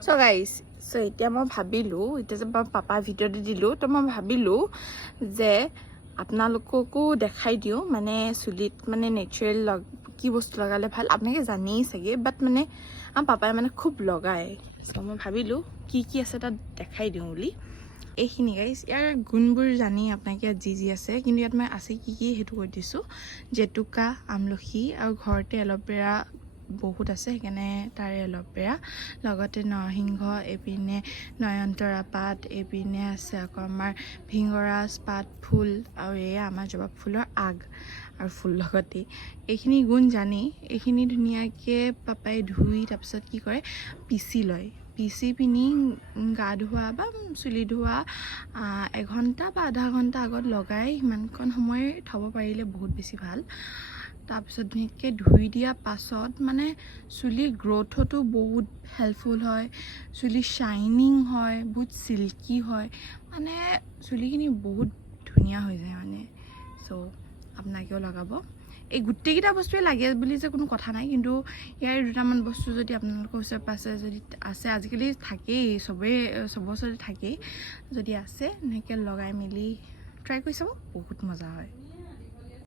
So guys, এতিয়া মই ভাবিলোঁ এতিয়া যে মই পাপা ভিডিঅ'টো দিলোঁ তো মই ভাবিলোঁ যে আপোনালোককো দেখাই দিওঁ মানে চুলিত মানে নেচাৰেল কি বস্তু লগালে ভাল আপোনালোকে জানেই চাগে বাট মানে আমাৰ পাপাই মানে খুব লগায় চ' মই ভাবিলোঁ কি আছে তাত দেখাই দিওঁ বুলি এইখিনি গাইজ ইয়াৰ গুণবোৰ জানি আপোনালোকে ইয়াত যি আছে কিন্তু ইয়াত মই আছে কি সেইটো কৈ দিছোঁ জেতুকা আমলখি আৰু ঘৰতে এল'ভেৰা বহুত আছে সেইকাৰণে তাৰে এল'ভেৰা লগতে নৰসিংহ এইপিনে নয়নতৰা পাত এইপিনে আছে আকৌ আমাৰ ভিংগৰাজ পাত ফুল আৰু এয়া আমাৰ জবা ফুলৰ আগ আৰু ফুল লগতে এইখিনি গুণ জানি এইখিনি ধুনীয়াকৈ পাপাই ধুই তাৰপিছত কি কৰে পিচি লয় পিচি পিনি গা ধোৱা বা চুলি ধোৱা এঘণ্টা বা আধা ঘণ্টা আগত লগাই সিমানকণ সময় থ'ব পাৰিলে বহুত বেছি ভাল তাৰপিছত ধুনীয়াকৈ ধুই দিয়া পাছত মানে চুলিৰ গ্ৰ'থতো বহুত হেল্পফুল হয় চুলি শ্বাইনিং হয় বহুত চিল্কি হয় মানে চুলিখিনি বহুত ধুনীয়া হৈ যায় মানে চ' আপোনালোকেও লগাব এই গোটেইকেইটা বস্তুৱে লাগে বুলি যে কোনো কথা নাই কিন্তু ইয়াৰ দুটামান বস্তু যদি আপোনালোকৰ ওচৰে পাছে যদি আছে আজিকালি থাকেই চবৰ ওচৰতে থাকেই যদি আছে এনেকৈ লগাই মেলি ট্ৰাই কৰি চাব বহুত মজা হয়